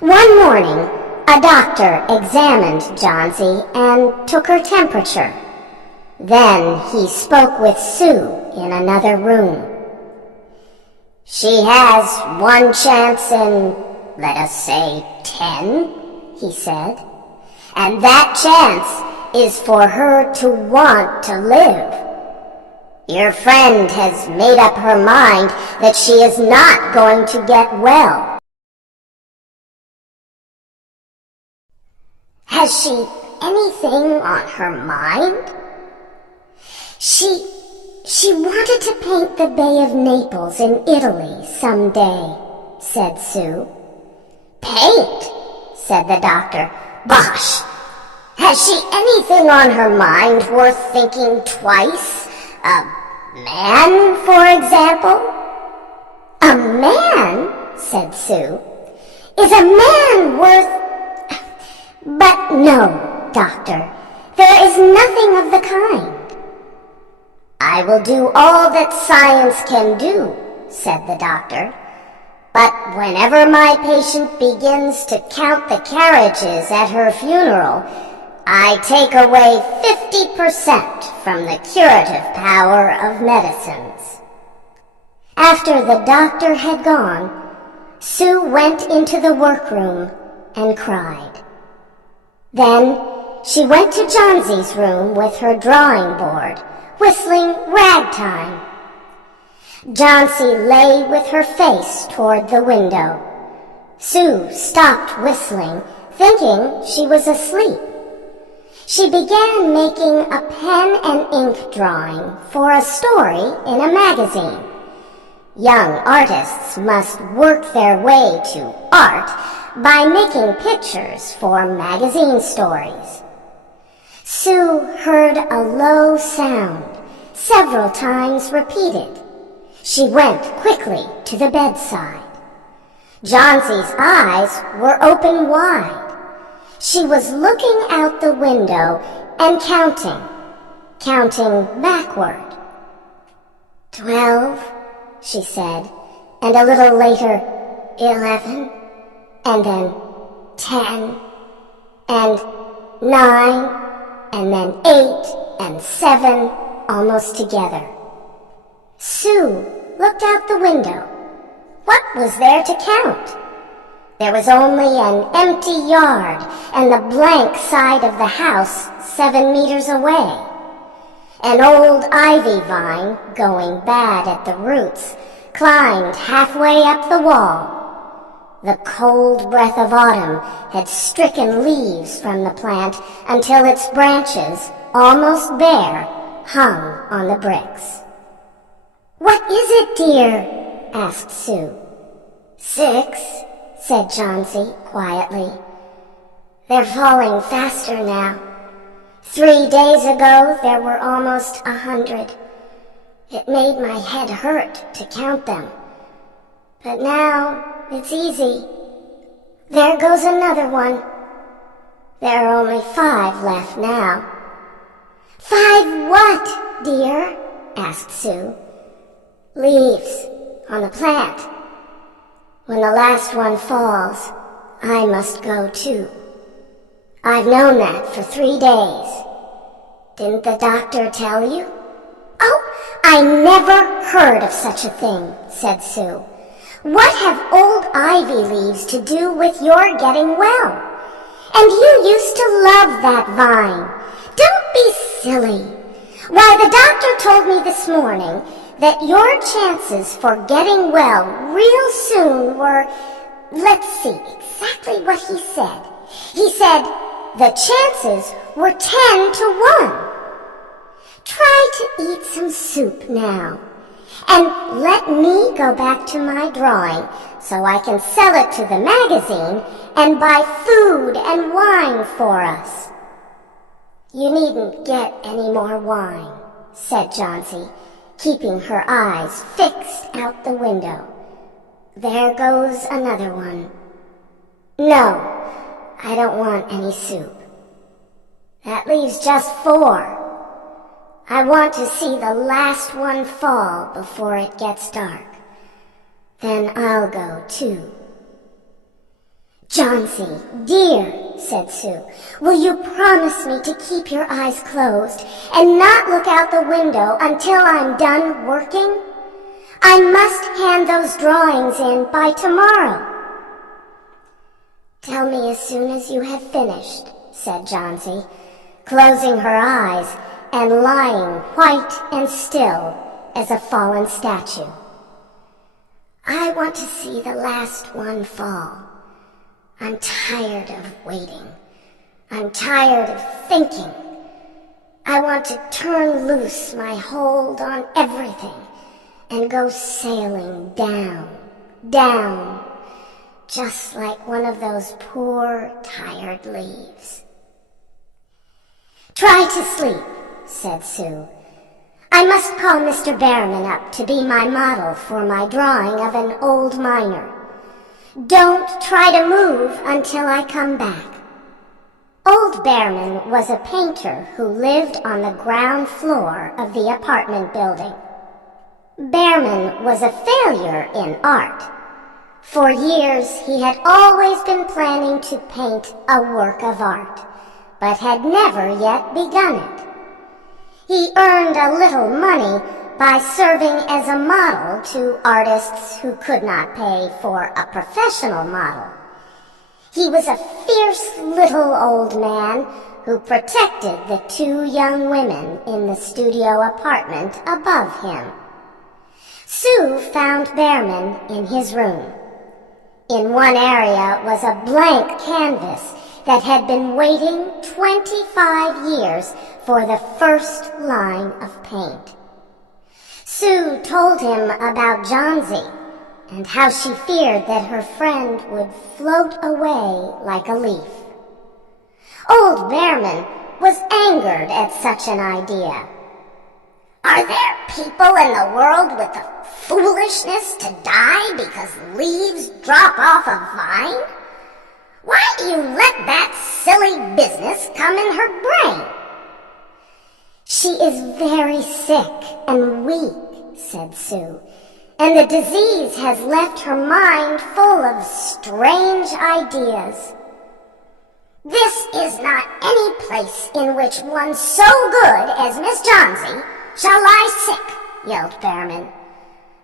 One morning, a doctor examined Johnsy and took her temperature. Then he spoke with Sue in another room. "She has one chance in, let us say, 10, he said. "And that chance is for her to want to live. Your friend has made up her mind that she is not going to get well." "Has she anything on her mind?" She wanted to paint the Bay of Naples in Italy someday," said Sue. "Paint?" said the doctor. "Bosh! Has she anything on her mind worth thinking twice? A man, for example?" "A man," said Sue. "Is a man worth... But no, doctor, there is nothing of the kind." "I will do all that science can do," said the doctor. "But whenever my patient begins to count the carriages at her funeral, I take away 50% from the curative power of medicines." After the doctor had gone, Sue went into the workroom and cried. Then she went to Johnsy's room with her drawing board, whistling ragtime. Johnsy lay with her face toward the window. Sue stopped whistling, thinking she was asleep. She began making a pen and ink drawing for a story in a magazine. Young artists must work their way to art by making pictures for magazine stories. Sue heard a low sound, several times repeated. She went quickly to the bedside. Johnsy's eyes were open wide. She was looking out the window and counting backward. 12, she said, and a little later, 11, and then 10, and 9, and then 8 and 7, almost together. Sue looked out the window. What was there to count? There was only an empty yard and the blank side of the house 7 meters away. An old ivy vine, going bad at the roots, climbed halfway up the wall. The cold breath of autumn had stricken leaves from the plant until its branches, almost bare, hung on the bricks. "What is it, dear?" asked Sue. 6, said Johnsy quietly. "They're falling faster now. 3 days ago there were almost 100. It made my head hurt to count them. But now it's easy. There goes another one. There are only 5 left now." "5 what, dear?" asked Sue. "Leaves on the plant. When the last one falls, I must go too. I've known that for 3 days. Didn't the doctor tell you?" "Oh, I never heard of such a thing," said Sue. "What have old ivy leaves to do with your getting well? And you used to love that vine. Don't be silly. Why, the doctor told me this morning that your chances for getting well real soon were, let's see exactly what he said. He said the chances were 10 to 1. Try to eat some soup now. And let me go back to my drawing so I can sell it to the magazine and buy food and wine for us." "You needn't get any more wine," said Johnsy, keeping her eyes fixed out the window. "There goes another one. No, I don't want any soup. That leaves just 4. I want to see the last one fall before it gets dark. Then I'll go too." "Johnsy, dear," said Sue, "will you promise me to keep your eyes closed and not look out the window until I'm done working? I must hand those drawings in by tomorrow." "Tell me as soon as you have finished," said Johnsy, closing her eyes and lying white and still as a fallen statue. "I want to see the last one fall. I'm tired of waiting. I'm tired of thinking. I want to turn loose my hold on everything and go sailing down, down, just like one of those poor, tired leaves." "Try to sleep," said Sue. "I must call Mr. Behrman up to be my model for my drawing of an old miner. Don't try to move until I come back." Old Behrman was a painter who lived on the ground floor of the apartment building. Behrman was a failure in art. For years he had always been planning to paint a work of art, but had never yet begun it. He earned a little money by serving as a model to artists who could not pay for a professional model. He was a fierce little old man who protected the two young women in the studio apartment above him. Sue found Behrman in his room. In one area was a blank canvas that had been waiting 25 years for the first line of paint. Sue told him about Johnsy and how she feared that her friend would float away like a leaf. Old Behrman was angered at such an idea. "Are there people in the world with the foolishness to die because leaves drop off a vine? Why do you let that silly business come in her brain?" "She is very sick and weak," said Sue, "and the disease has left her mind full of strange ideas." "This is not any place in which one so good as Miss Johnsy shall lie sick," yelled Behrman.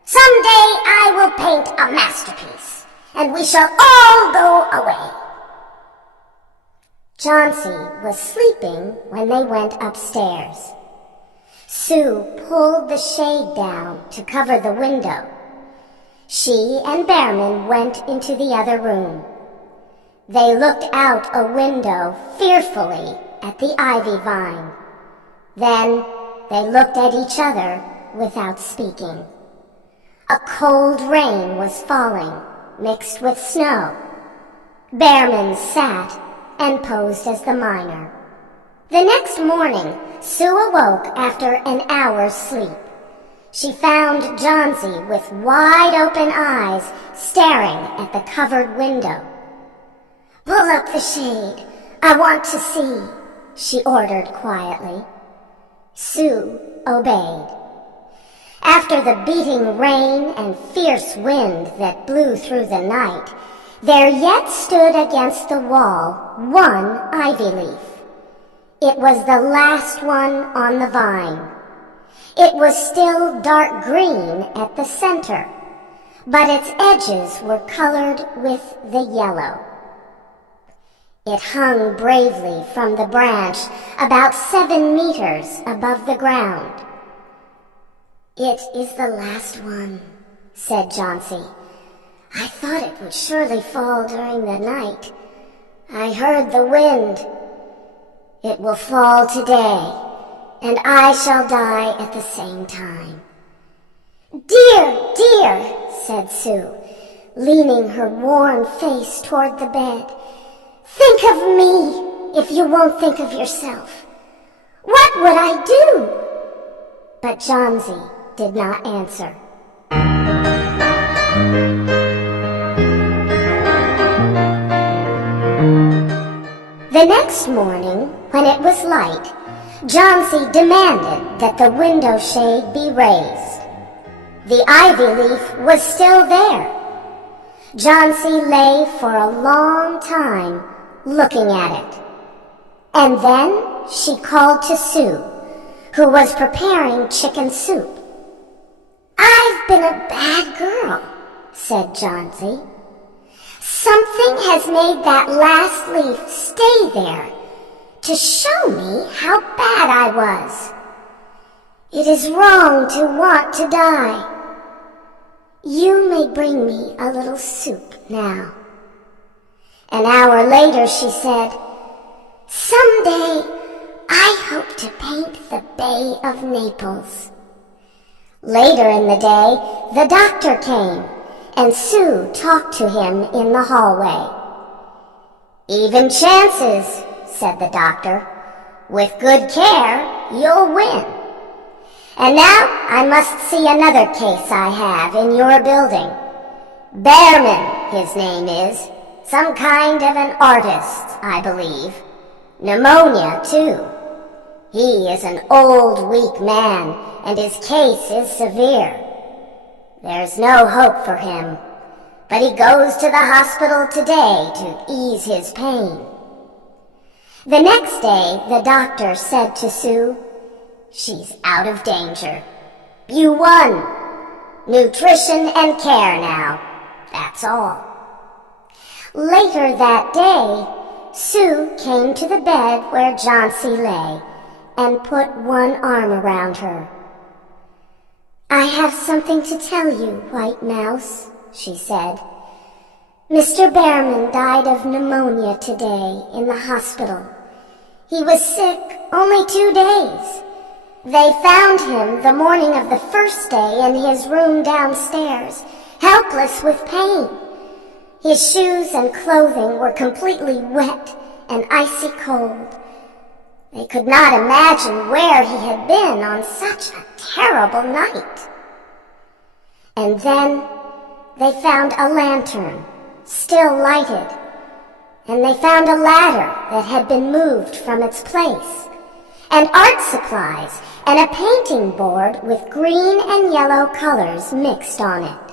"Someday I will paint a masterpiece, and we shall all go away." Johnsy was sleeping when they went upstairs. Sue pulled the shade down to cover the window. She and Behrman went into the other room. They looked out a window fearfully at the ivy vine. Then they looked at each other without speaking. A cold rain was falling, mixed with snow. Behrman sat and posed as the miner. The next morning, Sue awoke after an hour's sleep. She found Johnsy with wide-open eyes staring at the covered window. "Pull up the shade. I want to see," she ordered quietly. Sue obeyed. After the beating rain and fierce wind that blew through the night, there yet stood against the wall one ivy leaf. It was the last one on the vine. It was still dark green at the center, but its edges were colored with the yellow. It hung bravely from the branch about 7 meters above the ground. "It is the last one," said Johnsy. "I thought it would surely fall during the night. I heard the wind. It will fall today, and I shall die at the same time." "Dear, dear," said Sue, leaning her worn face toward the bed. "Think of me if you won't think of yourself. What would I do?" But Johnsy did not answer. The next morning, when it was light, Johnsy demanded that the window shade be raised. The ivy leaf was still there. Johnsy lay for a long time looking at it. And then she called to Sue, who was preparing chicken soup. "I've been a bad girl," said Johnsy. "Something has made that last leaf stay there to show me how bad I was. It is wrong to want to die. You may bring me a little soup now." An hour later she said, "Someday I hope to paint the Bay of Naples." Later in the day, the doctor came, and Sue talked to him in the hallway. "Even chances," said the doctor. "With good care, you'll win. And now I must see another case I have in your building. Behrman, his name is. Some kind of an artist, I believe. Pneumonia, too. He is an old, weak man, and his case is severe. There's no hope for him, but he goes to the hospital today to ease his pain." The next day, the doctor said to Sue, "She's out of danger. You won. Nutrition and care now. That's all." Later that day, Sue came to the bed where Johnsy lay and put one arm around her. "I have something to tell you, White Mouse," she said. "Mr. Behrman died of pneumonia today in the hospital. He was sick only 2 days. They found him the morning of the first day in his room downstairs, helpless with pain. His shoes and clothing were completely wet and icy cold. They could not imagine where he had been on such a terrible night. And then they found a lantern, still lighted, and they found a ladder that had been moved from its place, and art supplies and a painting board with green and yellow colors mixed on it.